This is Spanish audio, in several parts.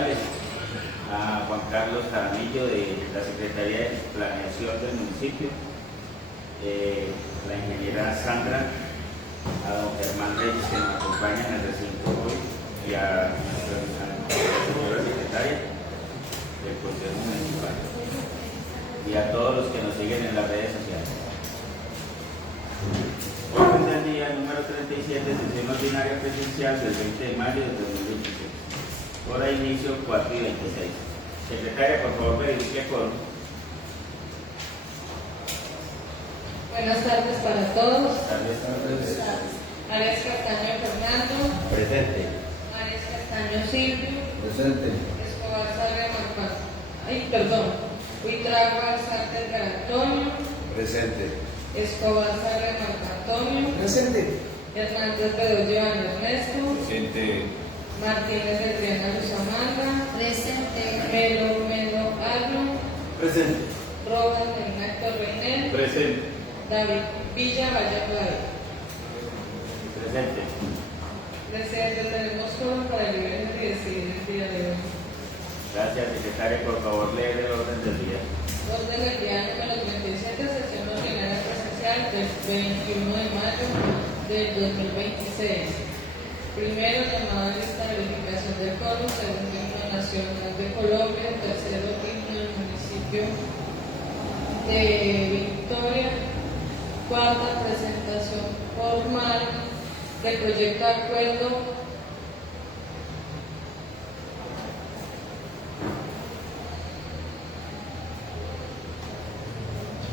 generales, a Juan Carlos Jaramillo de la Secretaría de Planeación del municipio, la ingeniera Sandra, a don Germán Reyes, que nos acompaña en el recinto hoy, y a nuestra señora secretaria del Consejo Municipal, y a todos los que nos siguen en las redes sociales. Orden del día número 37, sesión ordinaria presencial del 20 de mayo de 2026. Hora de inicio 4:26. Secretaria, por favor, verifique quórum. Buenas tardes para todos. Buenas tardes. Arias Castaño Fernando. Presente. Arias Castaño Silvio. Presente. Escobar Sarria Huitragua Sánchez Antonio. Presente. Escobar Sarria Antonio. Presente. Hernández Bedoya Ernesto. Presente. Martínez de Triana Luz Amanda. Presente. Melo Alno. Presente. Rojas Héctor Reinel. Presente. David Villa Valle. Presente. Presidente, tenemos todo para liberar y decidir el día de hoy. Gracias, secretaria. Por favor, leer el orden del día. Orden del día número 37, sesión ordinaria presencial del 21 de mayo del 2026. Primero, llamada a lista de verificación del quórum, segundo, himno nacional de Colombia, tercero, himno del municipio de Victoria, cuarta, presentación formal del proyecto de acuerdo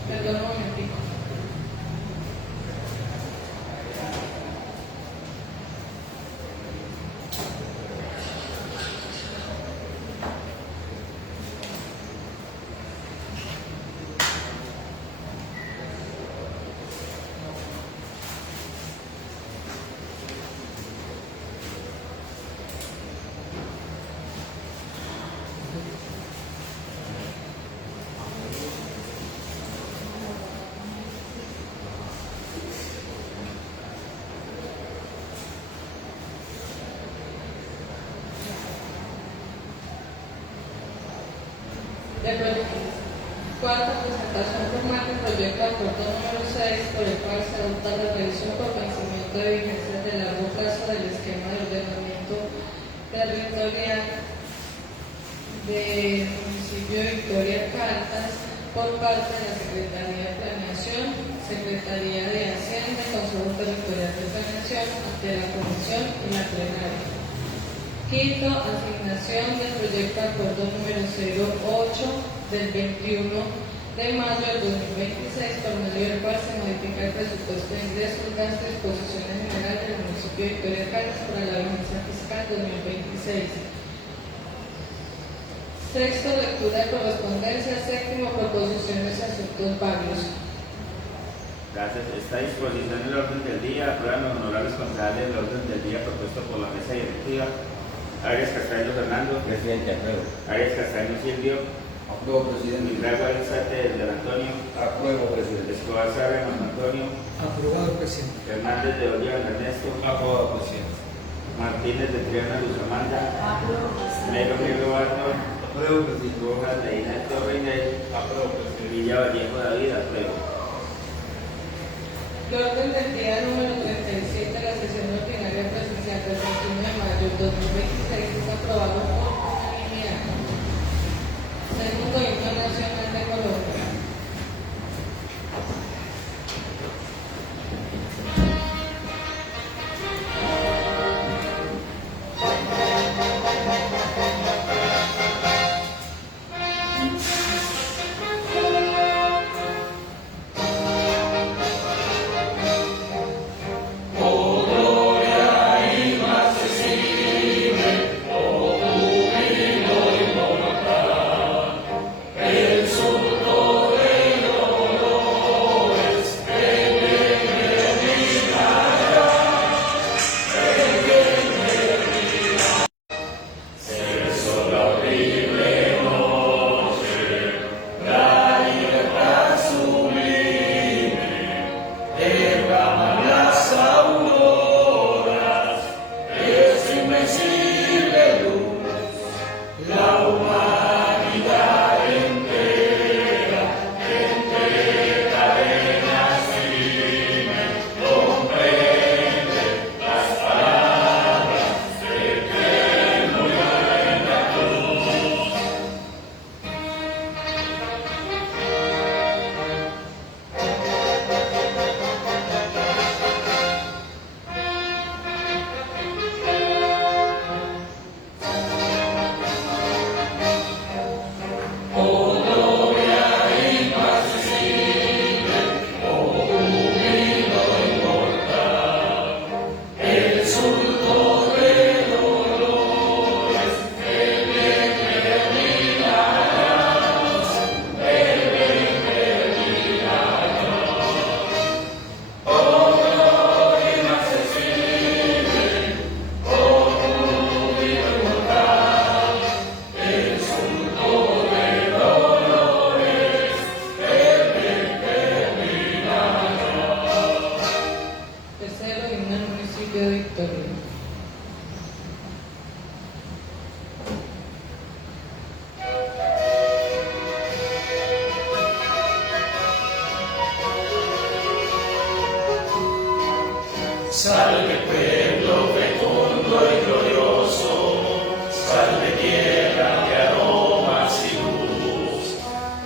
perdón un momentico. Cuarta, presentación formal del proyecto de acuerdo número 6, por el cual se adopta la revisión por vencimiento de vigencia de largo plazo del esquema de ordenamiento territorial del municipio de Victoria Caldas por parte de la Secretaría de Planeación, Secretaría de Hacienda y Consejo Territorial de Planeación ante la Comisión y la Plenaria. Quinto, asignación del proyecto de acuerdo número 08 del 21 de mayo del 2026, por medio del cual se modifica el presupuesto de ingresos, gastos y disposiciones generales del municipio de Victoria Caldas para la vigencia fiscal 2026. Sexto, lectura de correspondencia. Séptimo, proposiciones y asuntos varios. Gracias. Esta disposición del orden del día aprueban los honorables concejales del orden del día propuesto por la mesa directiva. Arias Castaño Fernando. Presidente, apruebo. Arias Castaño Silvio. Apruebo, presidente. Huitragua Sánchez Antonio. Apruebo, presidente. Escobar Sarria Antonio. Aprobado, presidente. Hernández de Bedoya Ernesto. Aprobado, presidente. Martínez de Triana Luz Amanda. Apruebo, Melo Alno. Apruebo, presidente. Rojas Héctor Reinel. Apruebo, presidente. Villa Vallejo David. Apruebo. El orden del día número 37 de la sesión ordinaria presencial del 21 de mayo del 2026 es aprobado por unanimidad. Segundo, himno nacional de Colombia. Oh, gloria y más exime, oh, Salve pueblo fecundo y glorioso, salve tierra de aromas y luz.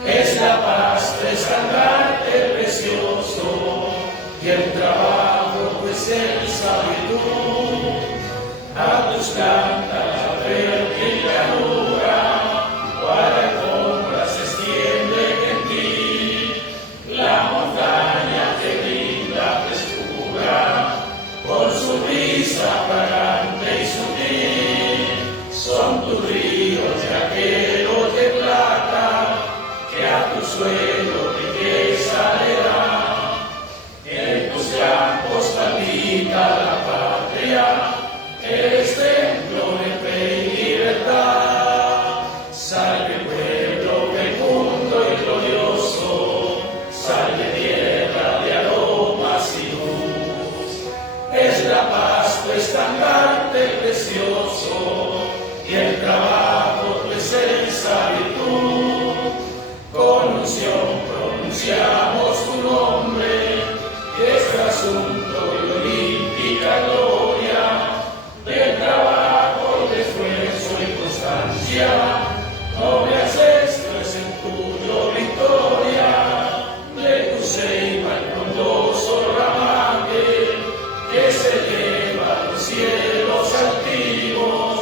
Es la paz tu estandarte precioso, y el trabajo tu excelsa virtud. A tus plantas la fértil llanura, para compras se extiende en ti. La montaña te brinda frescura, con su brisa fragante y sutil. Son tus ríos llaveros de plata, que a tu suelo riqueza le da. En tus campos palpita la patria, eres templo de fe y libertad. Salve pueblo fecundo y glorioso, salve tierra de aromas y luz. Es la paz tu estandarte precioso, y el trabajo tu excelsa virtud. Con unción pronunciamos tu nombre, y es asunto y olímpica gloria, del trabajo, de esfuerzo y constancia. Noble ancestro es en tuyo victoria, de tu ceiba el frondoso ramaje, que se eleva a los cielos altivos.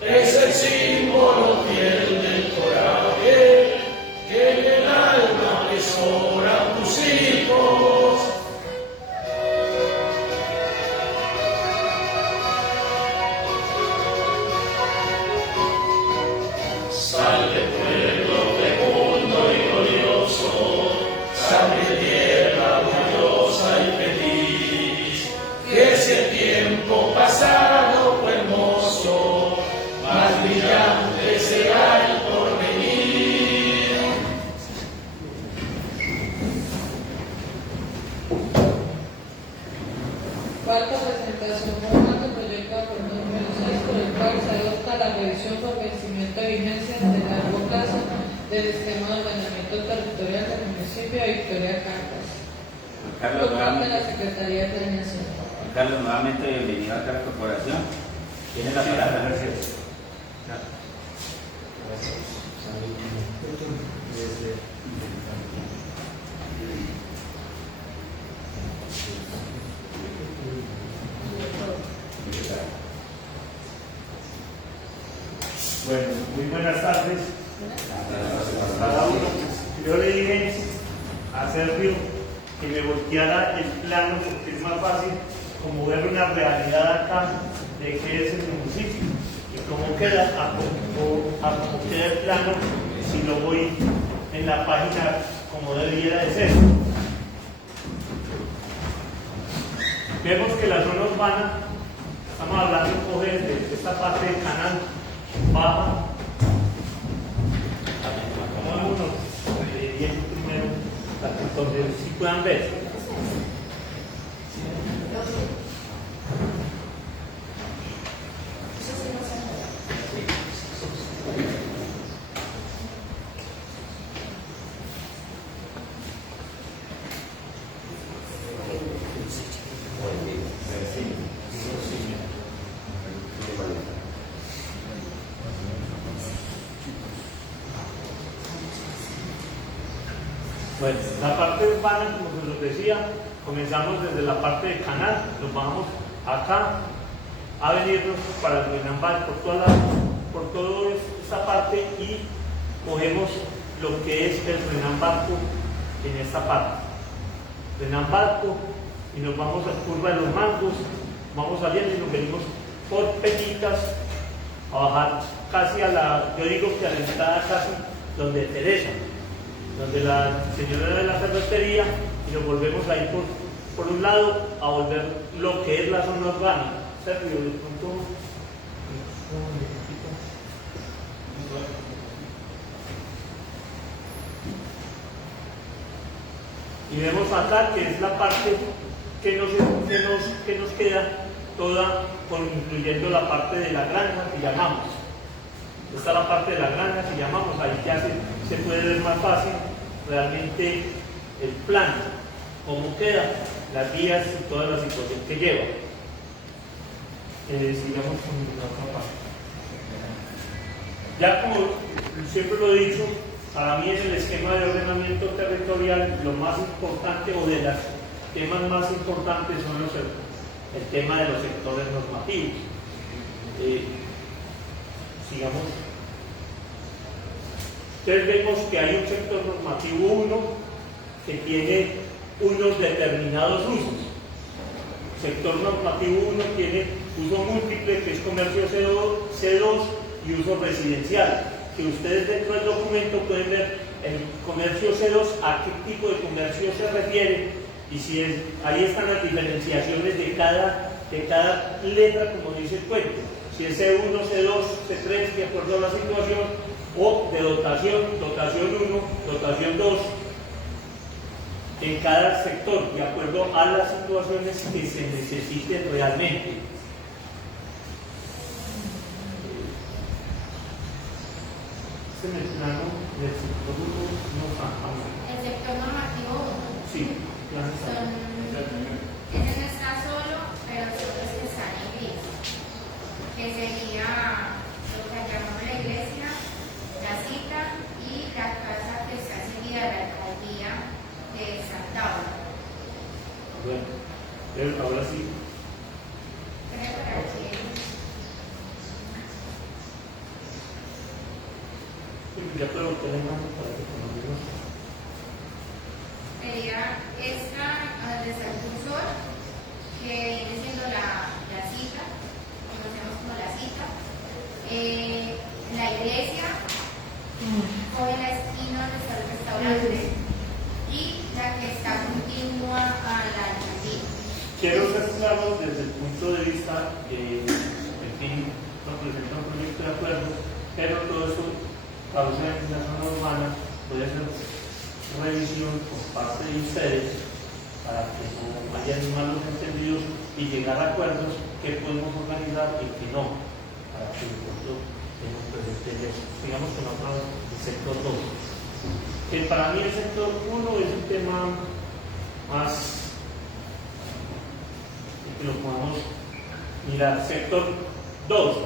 Es el símbolo fiel del coraje, que en el alma atesoran tus hijos. Salve pueblo fecundo y glorioso, salve tierra gloriosa y feliz. Que si el tiempo pasado fue hermoso, más brillante será el porvenir. Cuarta presentación formal del proyecto de acuerdo número 6, por el cual se adopta la revisión por vencimiento de vigencia de largo plazo del esquema de ordenamiento territorial del municipio de Victoria Caldas. Carlos, Por parte de la nuevamente, Secretaría de Planeación. Carlos, nuevamente bienvenido a la corporación. Tiene la palabra. Gracias. Bueno, muy buenas tardes a cada uno. Yo le dije a Sergio que me volteara el plano porque es más fácil como ver una realidad acá de qué es el municipio y cómo queda, a cómo queda el plano si lo voy en la página como debiera de ser. Vemos que la zona urbana, estamos hablando, coge desde esta parte del canal, baja, vámonos bien primero, para que entonces sí puedan ver. Bueno, la parte urbana, como se los decía, comenzamos desde la parte del canal, nos bajamos acá a venirnos para el Renambal por toda esta parte y cogemos lo que es el Renambarco en esta parte. Renambarco y nos vamos a curva de los Mangos, vamos saliendo y nos venimos por Peñitas a bajar casi a la, yo digo que a la entrada casi donde Teresa, donde la señora de la ferretería, y nos volvemos a ir por un lado a volver lo que es la zona urbana. Sergio, de pronto, y vemos acá que es la parte que nos queda toda, incluyendo la parte de la granja que llamamos. Esta es la parte de la granja que llamamos, ahí ya se puede ver más fácil realmente el plan, cómo queda, las vías y toda la situación que lleva. sigamos con la otra parte. Ya como siempre lo he dicho, para mí en el esquema de ordenamiento territorial lo más importante o de los temas más importantes son el tema de los sectores normativos. Sigamos. Entonces vemos que hay un sector normativo 1 que tiene unos determinados usos. Sector normativo 1 tiene uso múltiple, que es comercio C2 y uso residencial. Que ustedes dentro del documento pueden ver el comercio C2 a qué tipo de comercio se refiere, y si ahí están las diferenciaciones de cada letra, como dice el cuento. Si es C1, C2, C3, de acuerdo a la situación, o de dotación 1, dotación 2, en cada sector, de acuerdo a las situaciones que se necesiten realmente. Se mencionaron del sector 1, no El sector normativo 1. Sí, ese no está solo, pero solo es que está en iglesia, que sería lo que llamamos la iglesia, la cita y la casa que está seguida de la alcaldía de Santa Laura. Bueno, ahora sí. Creo que aquí Ya pregunté la imagen para que conozcamos. sería esta donde está el cursor, que viene siendo la cita, conocemos como la cita. La iglesia, coge la esquina donde está el restaurante y la que está continua a la alcaldía. Quiero ser claro desde el punto de vista que, en fin, nos presenta un proyecto de acuerdo, pero todo eso causa en la zona urbana, puede ser revisión por parte de ustedes para que no hayan malos entendidos y llegar a acuerdos que podemos organizar y que no, para que nosotros nos presentemos, digamos, con otro el sector 2. Que para mí el sector 1 es un tema más que lo podemos mirar. Sector 2,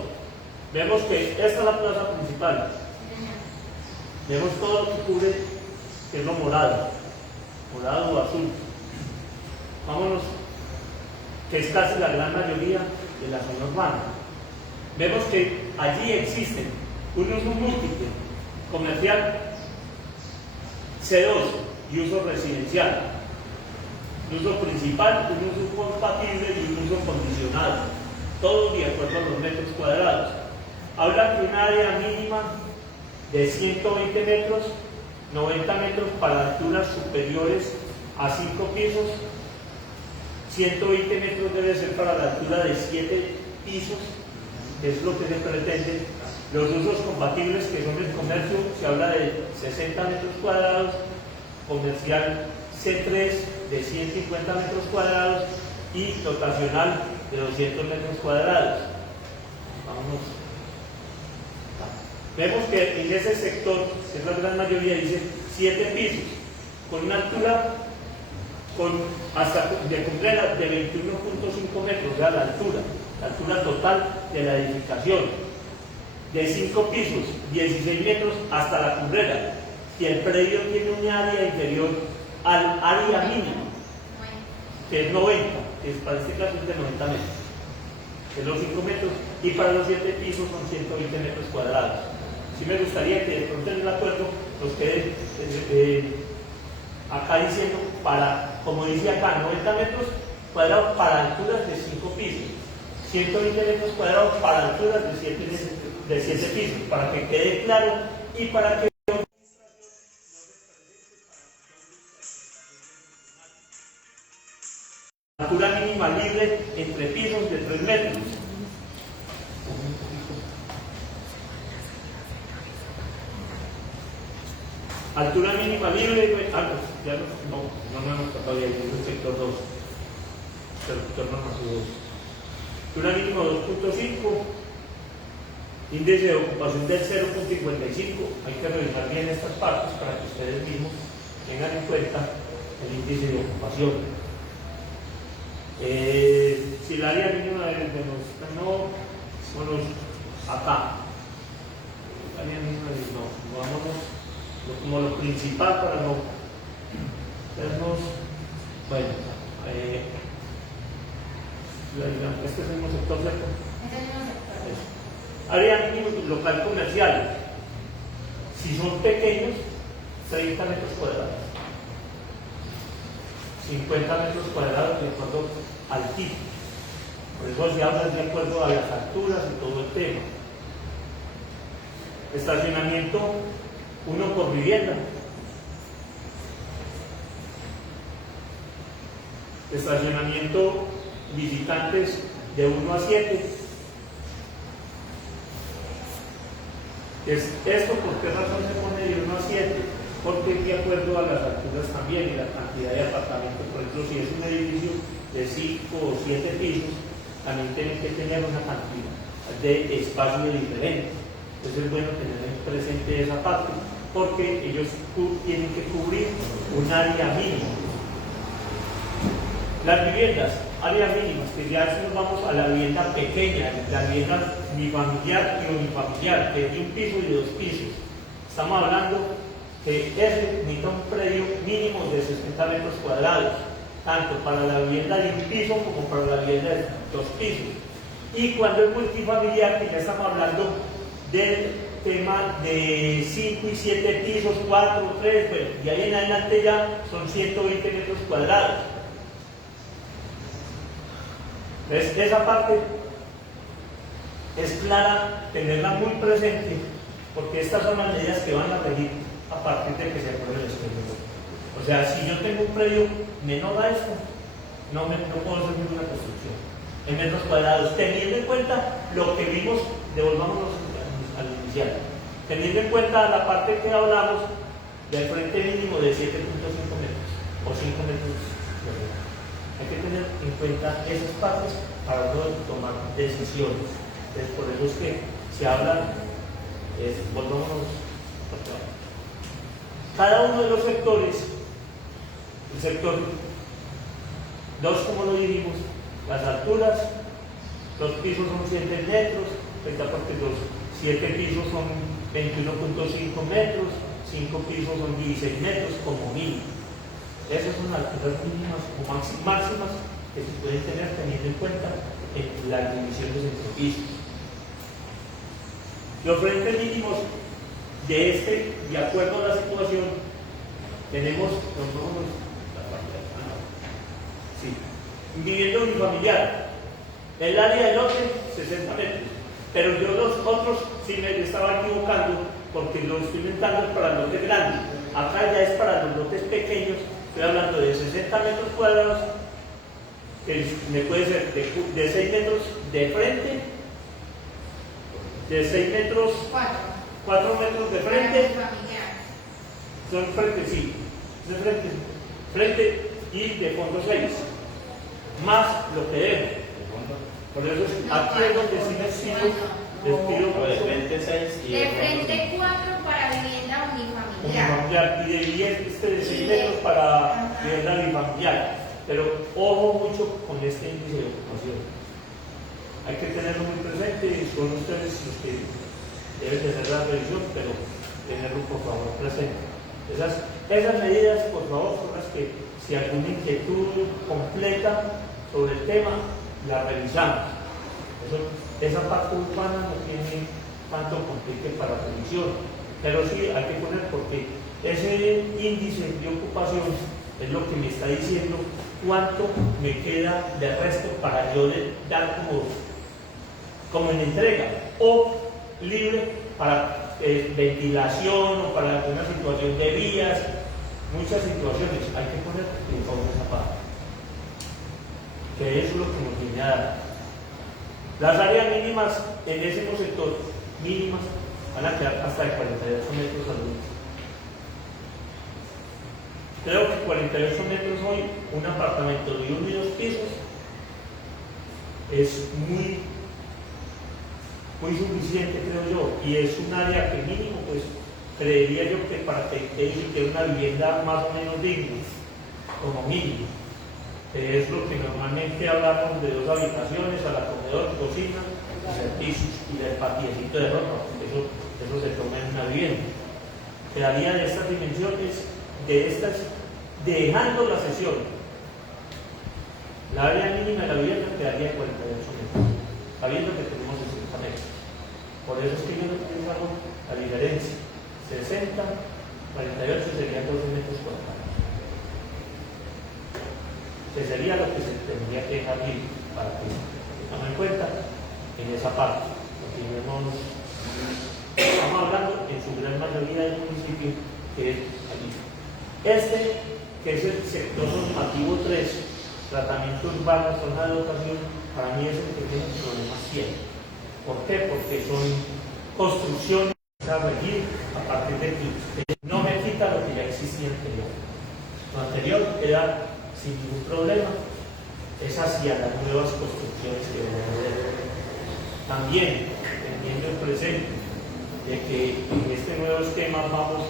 vemos que esta es la plaza principal. Vemos todo lo que cubre, que es lo morado o azul. Vámonos, que es casi la gran mayoría de la zona urbana. Vemos que allí existen un uso múltiple, comercial C2 y uso residencial. Un uso principal, un uso compatible y un uso condicionado. Todos de acuerdo a los metros cuadrados. Habla que una área mínima de 120 metros, 90 metros para alturas superiores a 5 pisos, 120 metros debe ser para la altura de 7 pisos, que es lo que se pretende. Los usos compatibles, que son el comercio, se habla de 60 metros cuadrados, comercial C3 de 150 metros cuadrados y dotacional de 200 metros cuadrados. Vamos. Vemos que en ese sector, que es la gran mayoría, dice 7 pisos, con una altura hasta de completa de 21.5 metros, o sea, la altura total de la edificación, de 5 pisos, 16 metros hasta la cumbrera, y el predio tiene un área inferior al área mínima, que es 90, que para este caso es de 90 metros, que es los 5 metros, y para los 7 pisos son 120 metros cuadrados. Sí me gustaría que de pronto en el acuerdo nos quede acá diciendo, como dice acá, 90 metros cuadrados para alturas de 5 pisos, 120 metros cuadrados para alturas de 7 pisos, para que quede claro y para que altura mínima libre entre pisos de 3 metros. Altura mínima libre, ya no hemos tratado de ahí, el sector 2, sector normativo 2. Altura mínima 2.5, índice de ocupación del 0.55, hay que revisar bien estas partes para que ustedes mismos tengan en cuenta el índice de ocupación. si el área mínima de los no, acá. El área mínima de no, vámonos como lo principal para no vernos, bueno, este es el mismo sector, ¿cierto? Es el mismo sector. Eso. Área mínima local comercial. Si son pequeños, 30 metros cuadrados. 50 metros cuadrados de acuerdo al tipo. Por eso se habla de acuerdo a las alturas y todo el tema. Estacionamiento, 1 por vivienda. Estacionamiento, visitantes de 1 a 7. ¿Esto por qué razón se pone de 1 a 7? Porque de acuerdo a las alturas también y la cantidad de apartamentos, por ejemplo, si es un edificio de 5 o 7 pisos, también tienen que tener una cantidad de espacio diferente. Entonces es bueno tener presente esa parte, porque ellos tienen que cubrir un área mínima. Las viviendas, áreas mínimas, que ya si nos vamos a la vivienda pequeña, la vivienda bifamiliar y unifamiliar, que es de 1 piso y de 2 pisos. Estamos hablando que ese necesita un predio mínimo de 60 metros cuadrados, tanto para la vivienda de 1 piso como para la vivienda de 2 pisos. Y cuando es multifamiliar, que ya estamos hablando del tema de 5 y 7 pisos, 4, 3, bueno, y ahí en adelante ya son 120 metros cuadrados. Entonces, esa parte es clara tenerla muy presente, porque estas son las medidas que van a regir a partir de que se apruebe el estudio. O sea, si yo tengo un predio menor a esto, no puedo hacer ninguna construcción en metros cuadrados, teniendo en cuenta lo que vimos, devolvámonos al inicial, teniendo en cuenta la parte que hablamos del frente mínimo de 7.5 metros o 5 metros. Hay que tener en cuenta esas partes para poder tomar decisiones. Entonces, por eso es que se habla, volvámonos. Cada uno de los sectores, el sector 2, como lo dijimos, las alturas, los pisos son 7 metros, porque los 7 pisos son 21.5 metros, 5 pisos son 16 metros como mínimo. Esas son las alturas mínimas o máximas que se pueden tener teniendo en cuenta en las divisiones entre pisos. Los frentes mínimos de acuerdo a la situación, tenemos vivienda unifamiliar, el área del lote 60 metros, pero yo los otros sí me estaba equivocando porque lo estoy inventando para lotes grandes. Acá ya es para los lotes pequeños, estoy hablando de 60 metros cuadrados, que me puede ser de 6 metros de frente, de 6 metros, 4 metros de frente, son frente, sí, de frente y de fondo 6, más lo que debo. Por eso aquí es donde sí les pido de frente 6 y de frente 4 para vivienda unifamiliar. Y de 6 metros para vivienda bifamiliar. Pero ojo mucho con este índice de ocupación. Hay que tenerlo muy presente y son ustedes los que deben de hacer la revisión, pero tenerlo por favor presente. Esas medidas, por favor, son las que, si alguna inquietud completa sobre el tema, la revisamos. Esa parte urbana no tiene tanto complique para revisión, pero sí hay que poner, porque ese índice de ocupación es lo que me está diciendo cuánto me queda de resto para yo dar como en entrega o libre para ventilación o para alguna situación de vías, muchas situaciones. Hay que poner en favor esa parte, que eso es lo que nos viene a dar. Las áreas mínimas en ese sector, mínimas, van a quedar hasta de 48 metros al mes. Creo que 48 metros hoy, un apartamento de 1 y 2 pisos, es muy suficiente, creo yo, y es un área que mínimo, pues, creería yo que para que una vivienda más o menos digna, como mínimo. que es lo que normalmente hablamos de 2 habitaciones, a la comedor, cocina, servicios y del patiecito de ropa, porque eso se toma en una vivienda. Quedaría de estas dimensiones, dejando la sesión. La área mínima de la vivienda quedaría 48 metros, sabiendo que tenemos 60 metros. Por eso es que yo no hago la diferencia. 60, 48 serían 12 metros cuadrados. Que sería lo que se tendría que dejar ir para que tengamos en cuenta en esa parte. Estamos hablando en su gran mayoría del municipio que es allí. Que es el sector normativo 3, tratamiento urbano, zona de dotación, para mí es el que tiene problemas siempre. ¿Por qué? Porque son construcciones a regir a partir de que no me quita lo que ya existía anterior. Lo anterior queda sin ningún problema, es hacia las nuevas construcciones que van a haber. También, teniendo el presente de que en este nuevo esquema vamos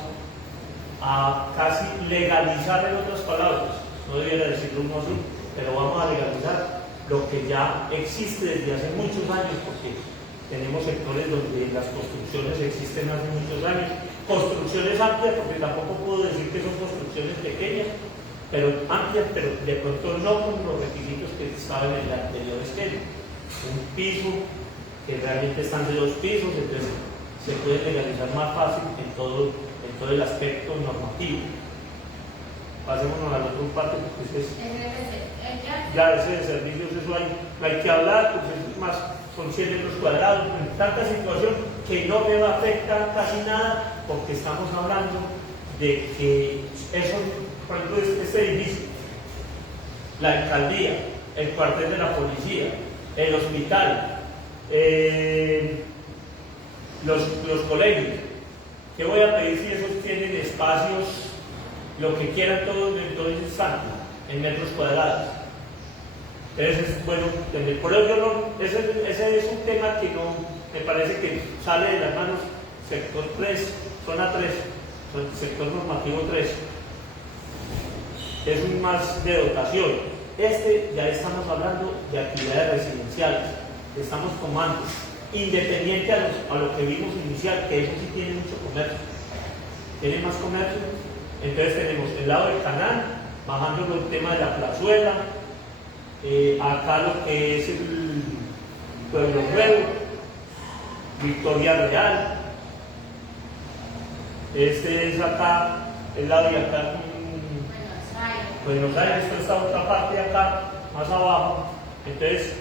a casi legalizar, en otras palabras, no debiera decirlo uno así, pero vamos a legalizar lo que ya existe desde hace muchos años, porque tenemos sectores donde las construcciones existen hace muchos años, construcciones amplias, porque tampoco puedo decir que son construcciones pequeñas, pero amplias, pero de pronto no con los requisitos que estaban en el anterior esquema. Un piso que realmente están de 2 pisos, entonces se puede legalizar más fácil en todo el aspecto normativo. Pasémonos a la otra parte, porque ya ese de servicios, eso hay que hablar, porque es más, son 100 metros cuadrados, en tanta situación que no me va a afectar casi nada, porque estamos hablando de que eso, por ejemplo, este edificio, la alcaldía, el cuartel de la policía, el hospital, los colegios. ¿Qué voy a pedir si esos tienen espacios, lo que quieran todos en todo ese instante, en metros cuadrados? Entonces es bueno tener. Por eso ese es un tema que no me parece que sale de las manos. Sector 3, zona 3, sector normativo 3. Es un más de dotación. Ya estamos hablando de actividades residenciales. Estamos como antes, independiente a lo que vimos inicial, que eso sí tiene mucho comercio. Tiene más comercio. Entonces tenemos el lado del canal, bajando el tema de la plazuela, acá lo que es el Pueblo Nuevo, Victoria Real. Este es acá, el lado de acá, Buenos Aires, esto está otra parte de acá, más abajo. Entonces,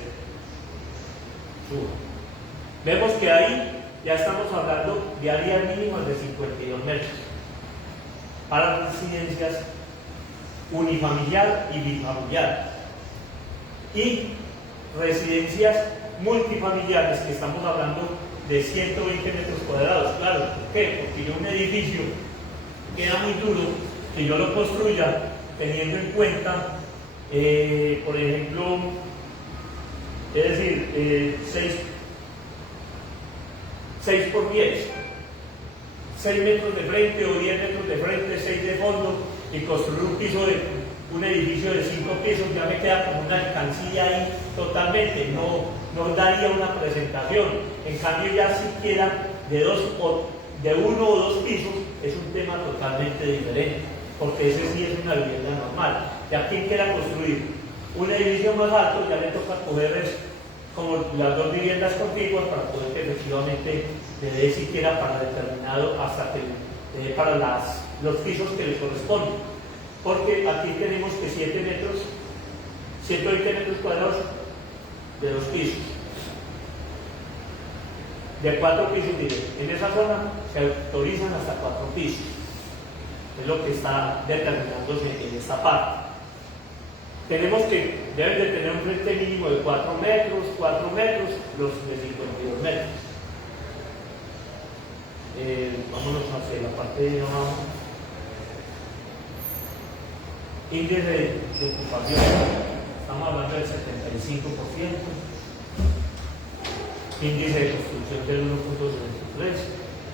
vemos que ahí ya estamos hablando de áreas mínimas de 52 metros para residencias unifamiliar y bifamiliar, y residencias multifamiliares, que estamos hablando de 120 metros cuadrados. Claro, ¿por qué? Porque un edificio queda muy duro que yo lo construya teniendo en cuenta, por ejemplo, es decir, 6 por 10, 6 metros de frente o 10 metros de frente, 6 de fondo, y construir un edificio de 5 pisos, ya me queda como una alcancía ahí totalmente, no daría una presentación. En cambio, ya siquiera de 1 o 2 pisos es un tema totalmente diferente, porque ese sí es una vivienda normal. Ya quien quiera construir un edificio más alto, ya le toca coger como las 2 viviendas contiguas para poder que efectivamente le dé siquiera para determinado, hasta que le dé para los pisos que le corresponden. Porque aquí tenemos que 120 metros cuadrados de 2 pisos, de 4 pisos directos. En esa zona se autorizan hasta 4 pisos, es lo que está determinándose en esta parte. Tenemos que deben de tener un frente mínimo de 4 metros, los de 52 metros. Vámonos hacia la parte de abajo. Índice de ocupación, estamos hablando del 75%. Índice de construcción del 1.73.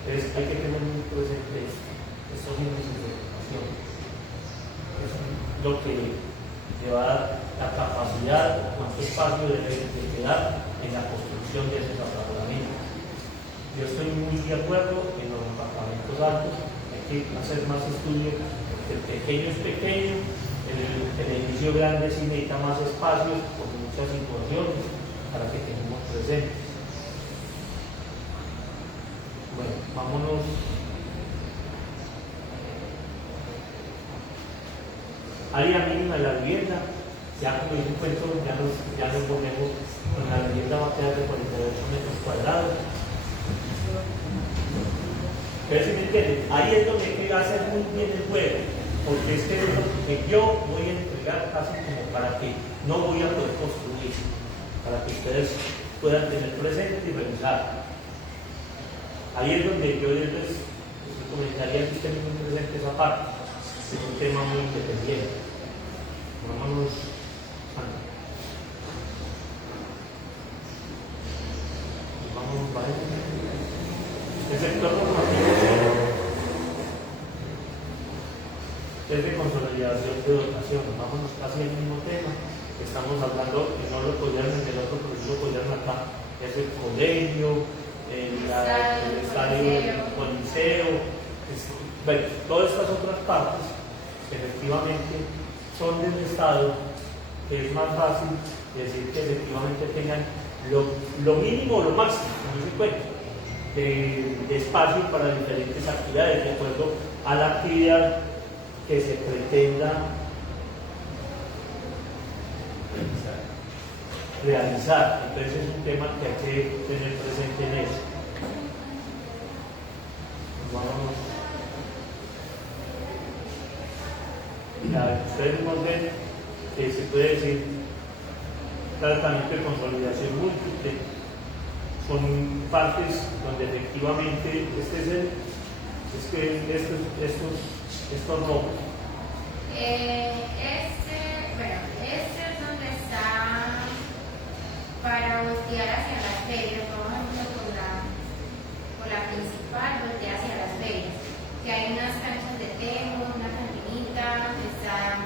Entonces hay que tener muy presente estos índices de ocupación. Es lo que le va a dar la capacidad, cuánto espacio debe de quedar en la construcción de esos apartamentos. Yo estoy muy de acuerdo en los apartamentos altos, hay que hacer más estudios, porque el pequeño es pequeño, el edificio grande sí necesita más espacios por muchas situaciones para que tengamos presentes. Bueno, vámonos. Área mínima de la vivienda, ya como dice un cuento, ya nos ponemos con la vivienda va a quedar de 48 metros cuadrados. Pero si me entienden, ahí es donde hay que hacer muy bien el juego, porque es que es lo que yo voy a entregar casi como para que no voy a poder construir, para que ustedes puedan tener presente y revisar. Ahí es donde yo les comentaría que estén muy presentes esa parte. Es un tema muy independiente. Vámonos. Vamos, vale. El sector normativo es de consolidación de dotación. Vámonos casi al mismo tema. Estamos hablando, que no lo podían en el otro, pero sí lo podían acá. Es el colegio, el estadio, el coliseo. Bueno, todas estas otras partes, efectivamente, son del Estado, que es más fácil decir que efectivamente tengan lo mínimo o lo máximo, como se cuenta, de espacio para diferentes actividades, de acuerdo a la actividad que se pretenda realizar. Entonces es un tema que hay que tener presente en eso. Vamos. Ustedes mismos ven que se puede decir tratamiento de consolidación múltiple. Son partes donde efectivamente estos rojos. Este es donde está para voltear hacia las ferias, por ejemplo, por la principal, voltear hacia las ferias, que hay unas canchas de tejo, una cantinita, está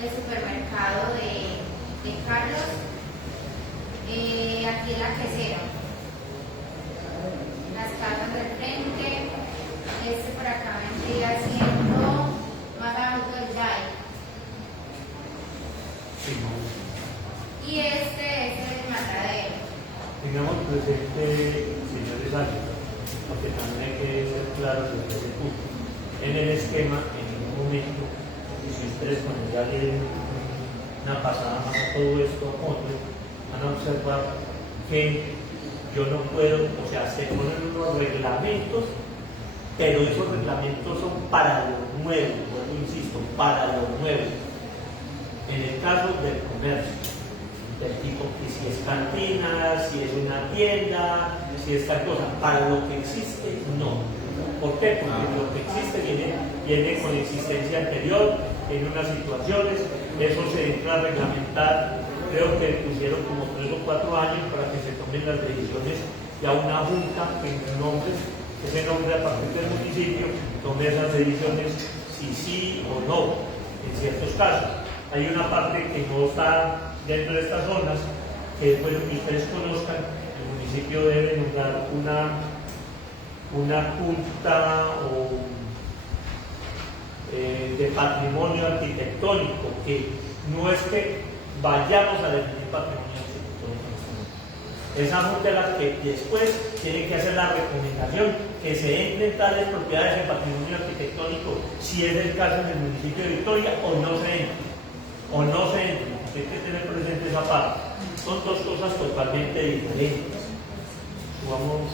el supermercado de Carlos, aquí la quesera, las casas del frente, por acá vendría siendo más abajo del valle. Sí. Y este es el matadero. Tengamos presente, señores árbitros, porque también hay que ser claros desde ese punto. En el esquema, en un momento, si ustedes cuando ya le den una pasada más a todo esto, van a observar que yo no puedo, o sea, se ponen unos reglamentos, pero esos reglamentos son para lo nuevo, yo insisto, para lo nuevo. En el caso del comercio, del tipo que si es cantina, si es una tienda, si es tal cosa, para lo que existe, no. ¿Por qué? Porque lo que existe viene con existencia anterior, en unas situaciones, eso se entra a reglamentar, creo que pusieron como 3 o 4 años para que se tomen las decisiones, ya una junta en ese nombre a partir del municipio, tome esas decisiones si sí o no, en ciertos casos. Hay una parte que no está dentro de estas zonas, que es bueno que ustedes conozcan, el municipio debe nombrar una junta de patrimonio arquitectónico, que no es que vayamos a definir patrimonio arquitectónico. Esa junta es la que después tiene que hacer la recomendación que se entren tales propiedades de patrimonio arquitectónico, si es el caso en el municipio de Victoria, o no se entren. Hay que tener presente esa parte. Son dos cosas totalmente diferentes. Vamos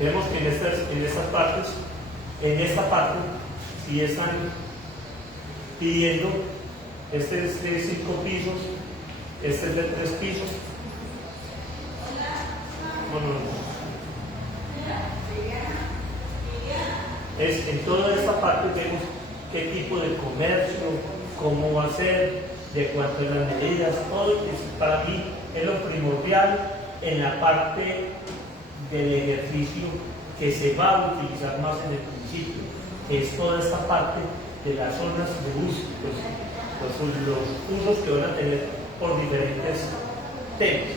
vemos que en esta parte, si están pidiendo, este es de 5 pisos, este es de 3 pisos. En toda esta parte vemos qué tipo de comercio, cómo va a ser, de cuánto es las medidas, todo para mí es lo primordial en la parte del ejercicio que se va a utilizar más en el principio, que es toda esta parte de las zonas de uso. Pues, los usos que van a tener por diferentes temas.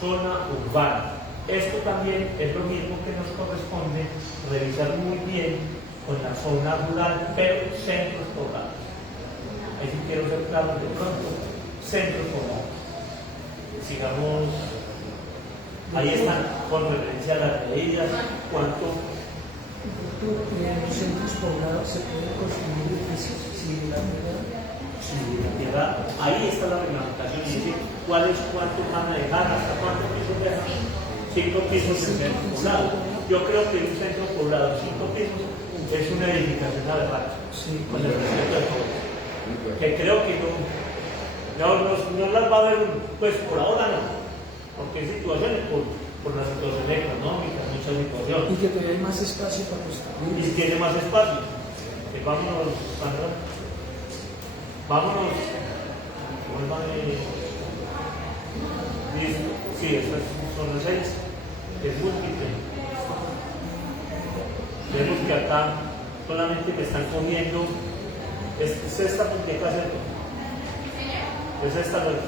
Zona urbana. Esto también es lo mismo que nos corresponde revisar muy bien con la zona rural, pero centros poblados. Ahí sí quiero ser claro de pronto, centros poblados. Sigamos, ahí están con referencia a las medidas, cuánto. En los centros poblados se pueden construir edificios si la verdad. Si la tierra, ahí está la reglamentación, y decir cuánto van a dejar, hasta cuántos pisos dejan. 5 pisos en centro poblado. Yo creo que un centro poblado, 5 pisos, es una edificación aberrante, con el respeto de todos. Que creo que no las va a ver, pues por ahora no, porque hay situaciones, por la situación económica, muchas situaciones. Y que todavía hay más espacio para construir. Y tiene más espacio. Vámonos, Sandra. Vámonos. Listo. Sí, estas son las 6. Es múltiple. Vemos que acá solamente me están comiendo. Es esta muñeca, ¿cierto? Es esta los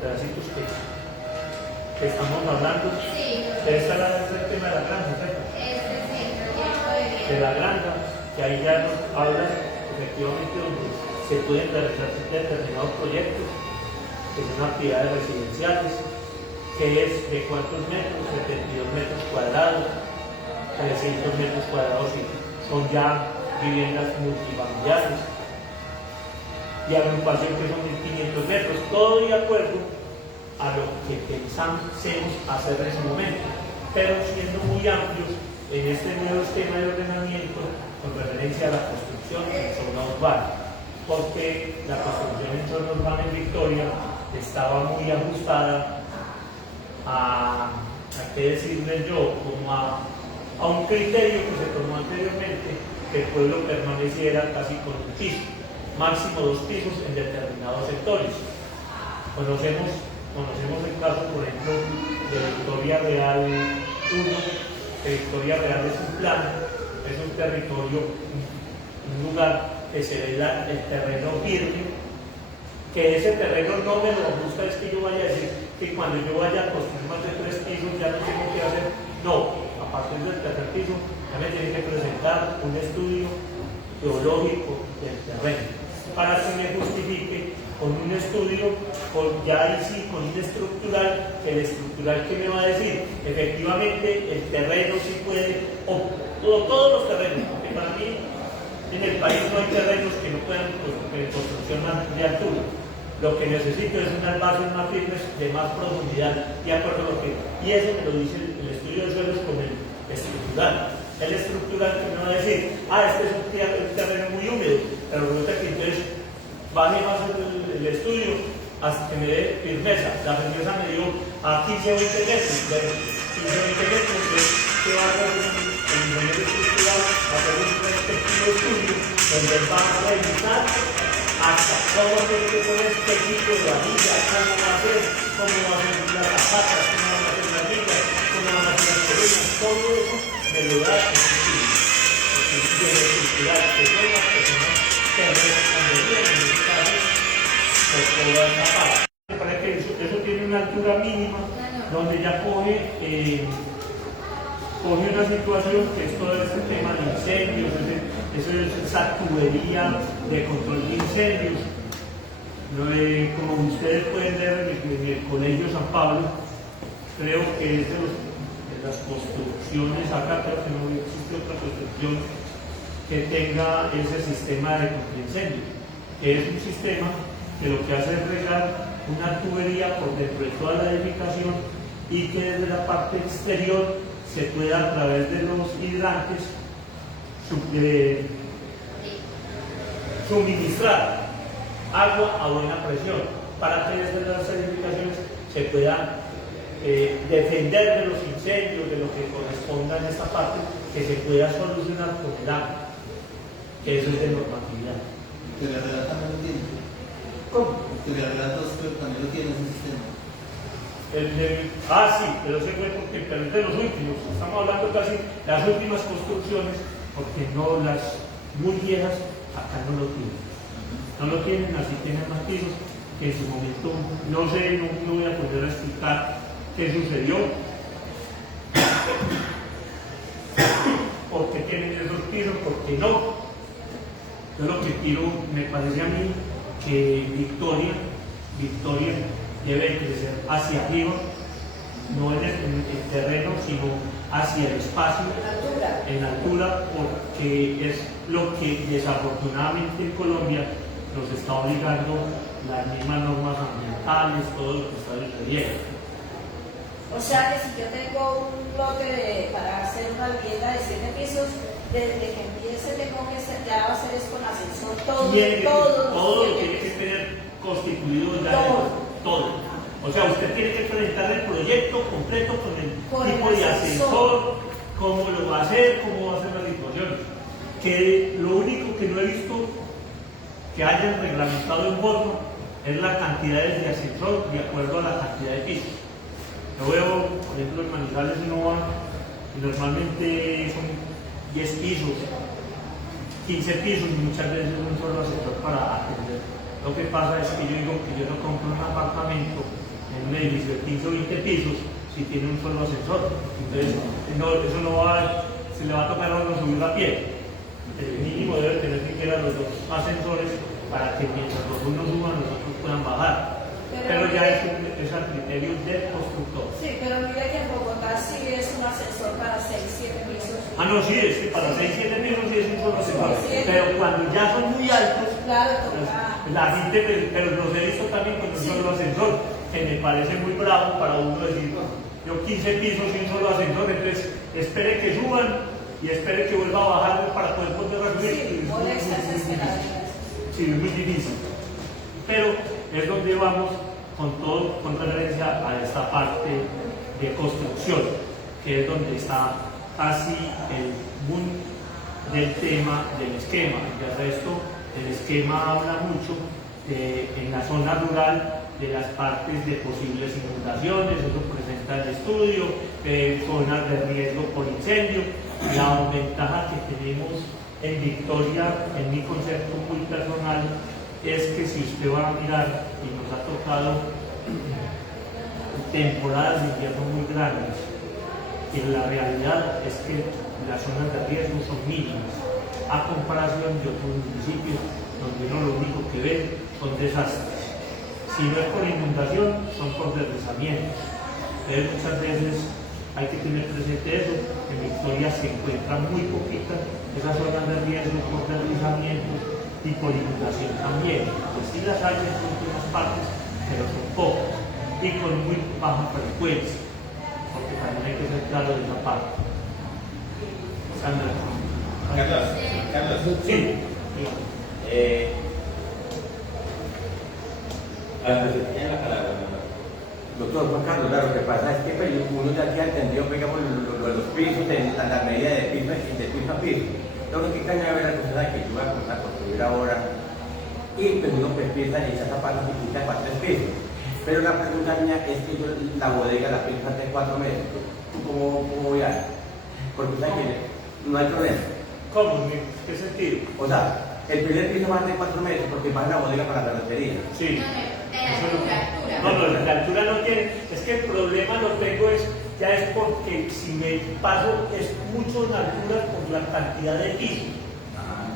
pedacitos que estamos hablando. Sí. Esta es el tema de la granja, ¿cierto? Este es el proyecto de vida. De la granja, que ahí ya nos habla efectivamente donde se pueden realizar determinados proyectos, que son actividades residenciales, que es de cuántos metros, 72 metros cuadrados, 300 metros cuadrados y son ya viviendas multifamiliares, y agrupación que son 1500 metros, todo de acuerdo a lo que pensamos hacer en ese momento, pero siendo muy amplios en este nuevo esquema de ordenamiento con referencia a la construcción en zona urbana, porque la construcción en zona urbana en Victoria estaba muy ajustada a qué decirles yo, como a un criterio que se tomó anteriormente, que el pueblo permaneciera casi con un piso, máximo 2 pisos en determinados sectores. Conocemos el caso, por ejemplo, de Victoria Real 1, que Victoria Real es un plan, es un territorio, un lugar que se ve el terreno firme, que ese terreno no me lo gusta, es que yo vaya a decir que cuando yo vaya a construir más de 3 pisos ya no tengo que hacer, no, a partir del tercer piso ya me tienen que presentar un estudio geológico del terreno para que me justifique con un estudio, ya ahí sí, con un estructural, el estructural que me va a decir, efectivamente el terreno sí puede, o todos los terrenos, porque para mí en el país no hay terrenos que no puedan construcción más de altura. Lo que necesito es unas bases más firmes, de más profundidad, y acuerdo a lo que, y eso me lo dice el estudio de suelos con el estructural. El estructural que me va a decir, este es un terreno muy húmedo, pero resulta que entonces baje más el estudio hasta que me dé firmeza. La firmeza me dio a 15 o 20 metros, 15 o 20 metros, entonces, ¿qué va a hacer el ingeniero estructural? Va a hacer un respectivo estudio donde va a revisar hasta cómo tiene que poner qué tipo de varilla, cómo va a ser las zapatas, cómo van a ser las vigas, cómo van a ser las columnas, todo eso me lo da el estudio. El estudio estructural, que son las personas que cuando vienen en este caso, por toda esta parte. Me parece que eso tiene una altura mínima, donde ya coge una situación que es todo este tema de incendios, esa tubería de control de incendios. Como ustedes pueden ver en el Colegio San Pablo, creo que es de las construcciones, acá creo que no existe otra construcción que tenga ese sistema de control de incendios, que es un sistema que lo que hace es regar una tubería por dentro de toda la edificación y que desde la parte exterior se pueda a través de los hidrantes suministrar agua a buena presión para que desde las edificaciones se puedan defender de los incendios, de lo que corresponda en esta parte, que se pueda solucionar con el agua, que eso es de normatividad. Que la realidad también lo tiene. ¿Cómo? Que la realidad también lo tiene ese sistema. Sí, pero se fue pero es de los últimos. Estamos hablando casi de las últimas construcciones, porque no las muy viejas acá no lo tienen. No lo tienen, así tienen más pisos, que en su momento, no sé, no voy a poder explicar qué sucedió, por qué tienen esos pisos, por qué no. Yo lo que quiero, me parece a mí, que Victoria debe crecer hacia arriba, no en el terreno, sino hacia el espacio, en altura, porque es lo que desafortunadamente en Colombia nos está obligando las mismas normas ambientales, todo lo que está sucediendo. O sea que si yo tengo un lote para hacer una vivienda de 7 pisos, desde que empiece tengo que ser, ya va a ser es con ascensor, todo Todo tiene que tener constituido ya todo. O sea, usted tiene que presentar el proyecto completo con el tipo de ascensor, cómo lo va a hacer, cómo va a hacer la situación. Que lo único que no he visto que hayan reglamentado en forma es la cantidad de ascensor de acuerdo a la cantidad de pisos. Yo veo, por ejemplo, en Manizales no va, y normalmente son 10 pisos, 15 pisos y muchas veces un solo ascensor para atender. Lo que pasa es que yo digo que yo no compro un apartamento en un edificio de 15 o 20 pisos si tiene un solo ascensor. Entonces, eso no va, se le va a tocar a uno subir a pie. El mínimo debe tener siquiera los 2 ascensores para que mientras los unos suban, los otros puedan bajar. Pero ya es al criterio del constructor. Sí, pero mira que en Bogotá sí es un ascensor para 6-7 pisos. Ah, no, sí, es que para 6-7 pisos sí es un solo ascensor. Pero cuando ya son muy altos, claro, la gente, pero los he visto también con un solo ascensor, que me parece muy bravo para uno decir, yo 15 pisos y un solo ascensor, entonces espere que suban y espere que vuelva a bajar para poder volver a subir. Sí, sí, es muy difícil. Pero es donde vamos con referencia a esta parte de construcción, que es donde está casi el boom del tema del esquema. Y el resto, el esquema habla mucho en la zona rural de las partes de posibles inundaciones, eso presenta el estudio, zonas de riesgo por incendio. La ventaja que tenemos en Victoria, en mi concepto muy personal, es que si usted va a mirar, y nos ha tocado temporadas de invierno muy grandes, y la realidad es que las zonas de riesgo son mínimas, a comparación de otros municipios donde uno lo único que ve son desastres. Si no es por inundación, son por deslizamientos. Entonces muchas veces hay que tener presente eso, en Victoria se encuentran muy poquitas esas zonas de riesgo por deslizamientos y por inundación también. Pues sí las hay en algunas partes, pero son pocas y con muy baja frecuencia, porque también hay que ser claro de esa parte. Sandra. Carlos. Sí. Doctor Juan Carlos, claro, lo que pasa es que pues, uno ya aquí ha entendido, digamos, los pisos, la medida de piso a piso. Lo que caña ver la cosa que yo voy a comenzar a construir ahora, y pues uno pues empieza a echar zapatos y quita para 3 pisos. Pero la pregunta mía es que yo la bodega la pienso de 4 metros. ¿Cómo voy a ir? Porque ¿sabes qué? No hay problema. ¿Cómo? ¿En qué sentido? O sea, el primer piso va de 4 metros porque va en la bodega para la ferretería. Sí. No, la altura no tiene. Es que el problema lo tengo ya es porque si me paso es mucho en altura por la cantidad de pisos.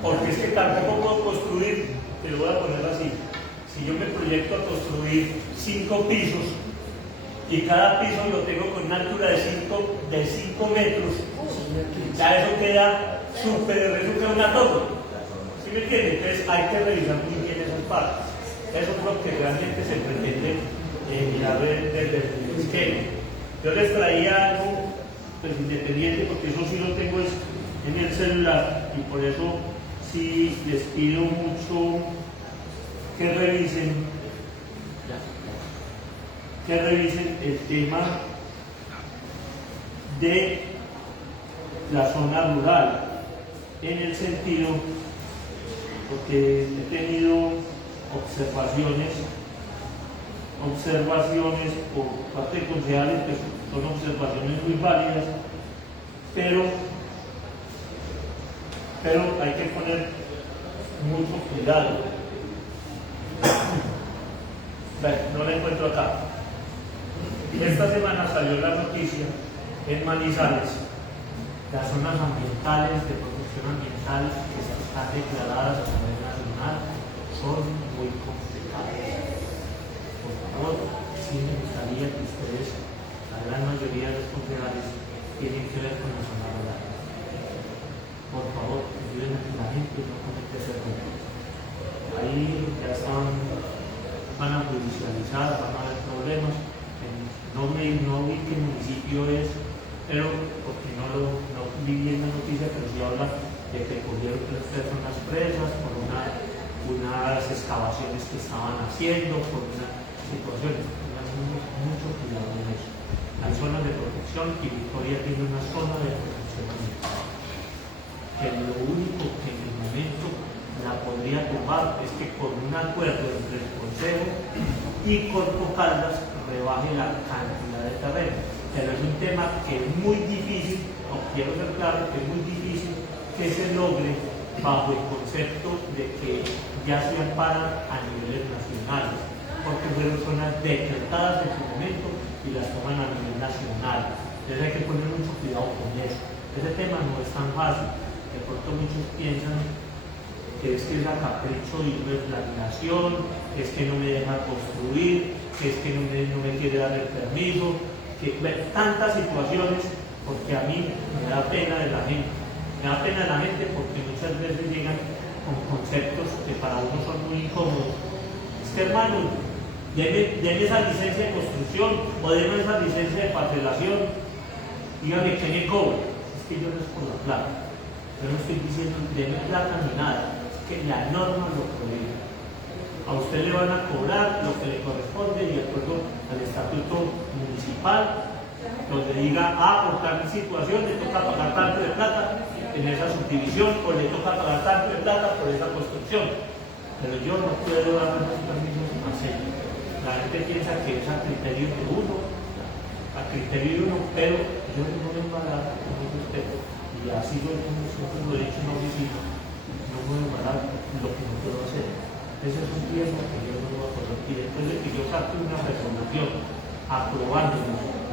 Porque es que tampoco puedo construir, te lo voy a poner así. Si yo me proyecto a construir 5 pisos y cada piso lo tengo con una altura de 5 metros, ya eso queda eso queda una torre. ¿Sí me entiendes? Entonces hay que revisar muy bien esas partes. Eso es lo que realmente se pretende mirar desde el esquema. Yo les traía algo pues, independiente, porque eso sí lo tengo en el celular, y por eso sí les pido mucho que revisen el tema de la zona rural, en el sentido, porque he tenido observaciones por parte de concejales, que son observaciones muy válidas, pero hay que poner mucho cuidado, No la encuentro acá. Esta semana salió la noticia en Manizales, las zonas ambientales de protección ambiental que están declaradas a nivel nacional son muy complicadas. Por favor, sí me gustaría que ustedes, la gran mayoría de los concejales, tienen que ver con la zona rural. Por favor, ayuden a que la gente no cometa ese error. Ahí ya van a judicializar, van a haber problemas. No vi qué municipio es, pero porque no vi bien la noticia, pero sí habla de que cogieron 3 personas presas por unas excavaciones que estaban haciendo, por una situación. Tenemos mucho cuidado en eso. Hay zonas de protección y Victoria tiene una zona de protección ambiental. Que lo único que en el momento la podría tomar es que con un acuerdo entre el Consejo y Corpo Caldas rebaje la cantidad de terreno. Pero es un tema que es muy difícil, o quiero ser claro, que es muy difícil que se logre bajo el concepto de que ya se amparan a niveles nacionales, porque fueron zonas decretadas en su momento y las toman a nivel nacional. Entonces hay que poner mucho cuidado con eso. Ese tema no es tan fácil. De pronto muchos piensan que es a capricho y no es planeación, es que no me deja construir, que es que no me quiere dar el permiso, que tantas situaciones, porque a mí me da pena de la gente. Me da pena de la gente porque muchas veces llegan con conceptos que para uno son muy incómodos. Es que, hermano, deme esa licencia de construcción o deme esa licencia de parcelación, dígame que me cobro. Es que yo no es por la plata. Yo no estoy diciendo deme plata ni nada. Que la norma lo prohíbe. A usted le van a cobrar lo que le corresponde y de acuerdo al estatuto municipal, donde diga, por tal situación le toca pagar tanto de plata en esa subdivisión o le toca pagar tanto de plata por esa construcción. Pero yo no puedo dar esos permisos así. La gente piensa que es a criterio de uno, pero yo no me voy a dar con respeto. Y así nosotros lo he dicho en la oficina. No puedo parar lo que no puedo hacer. Ese es un tiempo que yo no voy a poder. Y después de que yo saque una resolución aprobando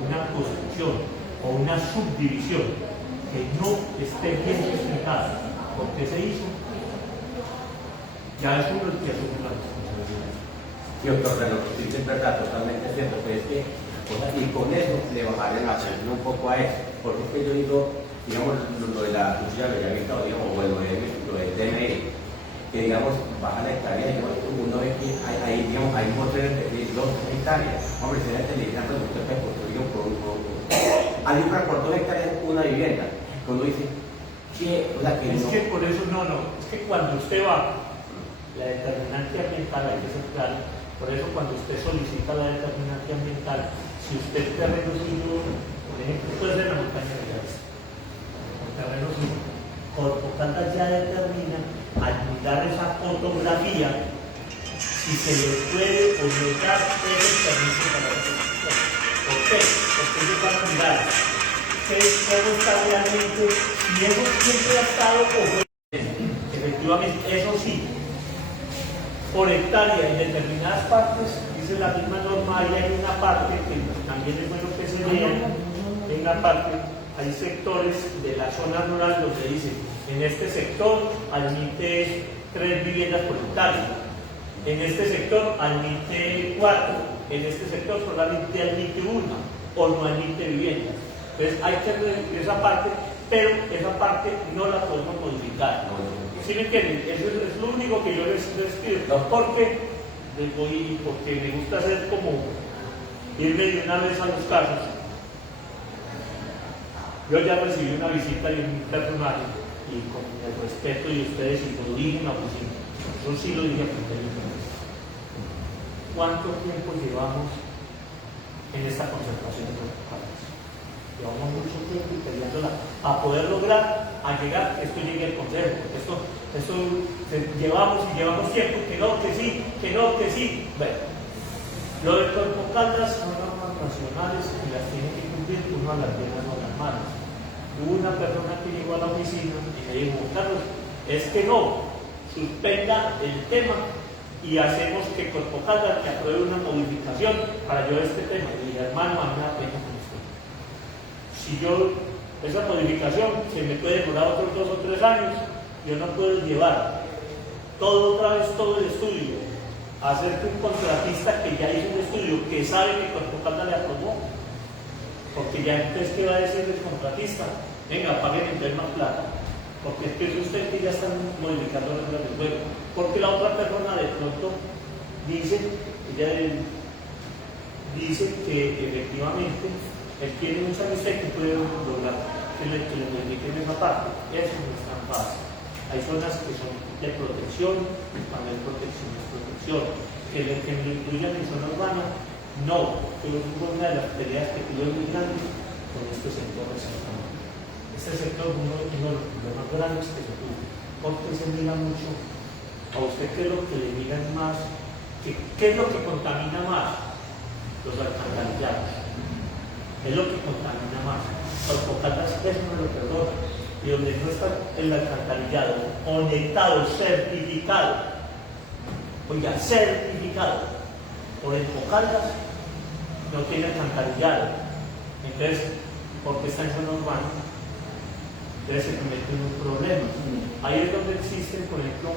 una construcción o una subdivisión que no esté bien explicada por qué se hizo, ya es uno el que asume la responsabilidad. Sí, doctor, pero lo que dice es verdad, totalmente cierto, pero es que, y con eso le bajaré la presión un poco a eso, porque es que yo digo, digamos, lo de la cuchilla de Bellavista, digamos, o lo del DNI, que digamos, baja la hectárea, digamos, uno ve que hay motores de 2 hectáreas, hombre, se debe utilizar para que usted pueda construir hay por 2 hectáreas una vivienda, cuando dice, que, o sea, que es no. que por eso es que cuando usted va, la determinante ambiental, hay que ser claro, por eso cuando usted solicita la determinante ambiental, si usted terreno suyo, por ejemplo, puede ser la montaña de Llaves, terreno suyo, Corpo Caldas ya determina al mirar esa fotografía si se le puede o no dar ese permiso para la construcción. ¿Por qué? Porque ellos van a mirar cómo está realmente, si eso siempre ha estado o fue. Efectivamente, eso sí, por hectárea en determinadas partes, dice la misma norma, ahí hay una parte que también es bueno que se vea, en la parte, hay sectores de la zona rural donde dice, en este sector admite 3 viviendas por hectárea, en este sector admite 4, en este sector solamente admite 1 o no admite viviendas. Entonces hay que reducir esa parte, pero esa parte no la podemos modificar. ¿Sí me entienden? Eso es lo único que yo les pido. No porque me gusta hacer como irme de una vez a los casos. Yo ya recibí una visita de un personaje y con el respeto de ustedes y lo dije en la oficina. Yo sí lo dije a criterio. ¿Cuánto tiempo llevamos en esta concentración de protocolos? Llevamos mucho tiempo peleándola a poder lograr a llegar que esto llegue al Consejo, porque esto llevamos tiempo, que no, que sí. Bueno, lo de Corpo Caldas son normas nacionales y las tiene que cumplir uno a las piernas o a las manos. Hubo una persona que llegó a la oficina y me dijo, Carlos, es que no, suspenda el tema y hacemos que Corpo Caldas que apruebe una modificación para yo este tema. Y dije, hermano, a mí me da pena con usted. Si yo, esa modificación se me puede demorar otros 2 o 3 años, yo no puedo llevar otra vez todo el estudio, hacer que un contratista que ya hizo un estudio, que sabe que Corpo Caldas le aprobó, porque ya entonces, ¿qué va a decir el contratista? Venga, paguen entonces más plata, porque es que es usted que ya están modificando las reglas del juego. Porque la otra persona de pronto dice que efectivamente él tiene mucha amistad que puede lograr que le modifiquen esa parte. Eso no es tan fácil. Hay zonas que son de protección, cuando hay protección es protección. Que lo incluyan en zona urbana, no. Pero es una de las peleas que tuve muy grandes con este sector exactamente. Este sector es uno de los más grandes que se tuvo, porque se mira mucho a usted qué es lo que le miran más, qué es lo que contamina más, los alcantarillados, es lo que contamina más. Corpo Caldas eso no lo perdona, y donde no está el alcantarillado conectado, certificado, oiga, certificado por el Corpo Caldas, no tiene alcantarillado. Entonces, porque está en zona urbana, entonces se cometen unos problemas. Ahí es donde existen, por ejemplo,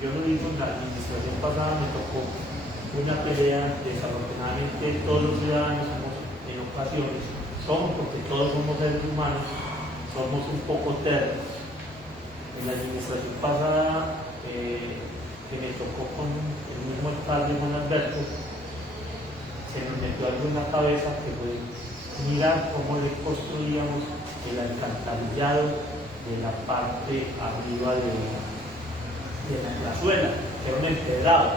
yo lo digo en la administración pasada, me tocó una pelea, desafortunadamente todos los ciudadanos somos, en ocasiones, porque todos somos seres humanos, somos un poco tercos. En la administración pasada, que me tocó con el mismo alcalde Juan Alberto, se nos metió algo en la cabeza que fue mirar cómo le construíamos el alcantarillado de la parte arriba de la plazuela, que era un empedrado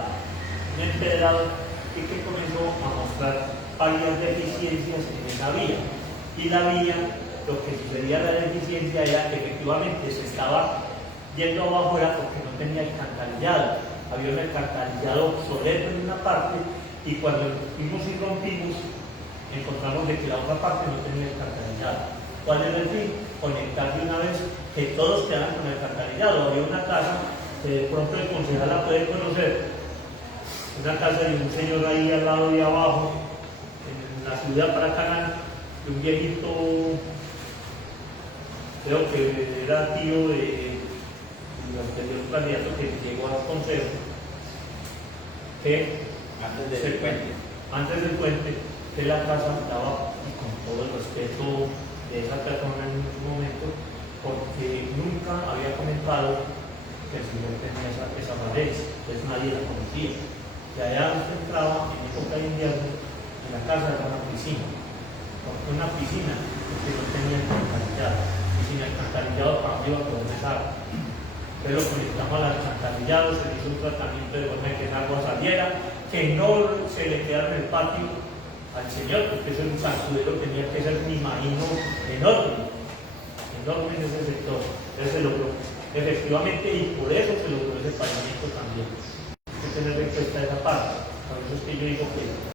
que comenzó a mostrar varias deficiencias en esa vía. Y la vía, lo que sucedía la deficiencia era que efectivamente se estaba yendo abajo era porque no tenía alcantarillado. Había un alcantarillado obsoleto en una parte y cuando fuimos y rompimos, encontramos de que la otra parte no tenía alcantarillado. ¿Cuál era el fin? Conectar de una vez que todos quedaran con el alcantarillado. Había una casa que de pronto el concejal la puede conocer, una casa de un señor ahí al lado de abajo, en la ciudad para Canal, de un viejito, creo que era tío de un candidato que llegó al consejo, que antes del puente, que la casa estaba, y con todo el respeto de esa persona en su momento, porque nunca había comentado que el señor tenía esa pared, entonces nadie la conocía. Y allá usted entraba en época de invierno, en la casa era una piscina. Porque una piscina, porque no tenía alcantarillado. Y sin alcantarillado para arriba por donde sale. Pero lo conectamos al alcantarillado, se hizo un tratamiento de forma que esa agua saliera, que no se le quedara en el patio al señor, porque eso es un sacudero, tenía que ser, me imagino, enorme en ese sector. Entonces se logró, efectivamente, y por eso se logró